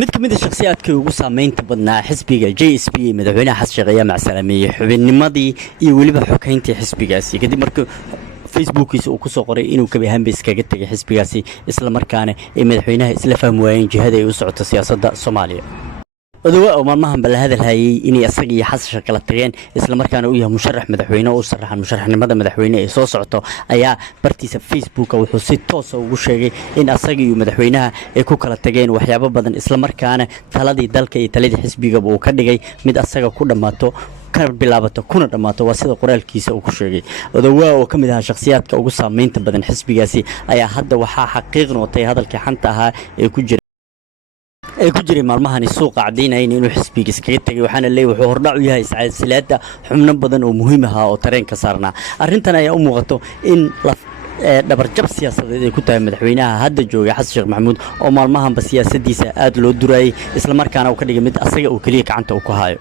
mid ka mid ah shakhsiyaadkii ugu saameynta badnaa xisbiga JSP madaxweynaha xasan sheekh ayaa macsalaameeyay xubinnimadii iyo weliba xogeyntii xisbigaasi kadib markii facebookiisa uu ku soo qoray inuu kabi ahaanba iskaga tegay xisbigaasi isla markaana ay madaxweynaha isla fahmi waayeen jihada ay u socoto siyaasadda Soomaaliya. odawaa oo maalmahan bala hadal hayay inay asaga iyo xasan sheekh kala tageen isla markaana uu yahay musharax madaxweyne oo sharaxan musharaxnimada madaxweyne ee soo socoto ayaa bartiisa Facebook wuxuu si toos ah ugu sheegay in asaga iyo madaxweynaha ay ku kala tageen waxyaabo badan isla markaana taladii dalka iyo taladii xisbiga uu ka dhigay mid asaga ku dhamaato ka bilaabato kuna dhamaato waa sida qoraalkiisa uu ku sheegay. odawaa oo kamid ah shakhsiyaadka ugu saameynta badan xisbigaasi ayaa hadda waxaa xaqiiq noqotay hadalkii xanta ahaa ee ku jiray maalmahani suuqa cadeynayeen inuu xisbiga iskaga tagay waxaana leeyahay wuxuu hordhac u yahay iscaasilaada xubno badan oo muhiim ah oo tareenka saarnaa. arrintan ayaa u muuqato in dhabarjab siyaasadeed ay ku tahay madaxweynaha hadda jooga xasan sheekh maxamuud oo maalmahanba siyaasadiisa aad loo durayay isla markaana uu ka dhigay mid asaga oo kaliya gacanta uu ku hayo.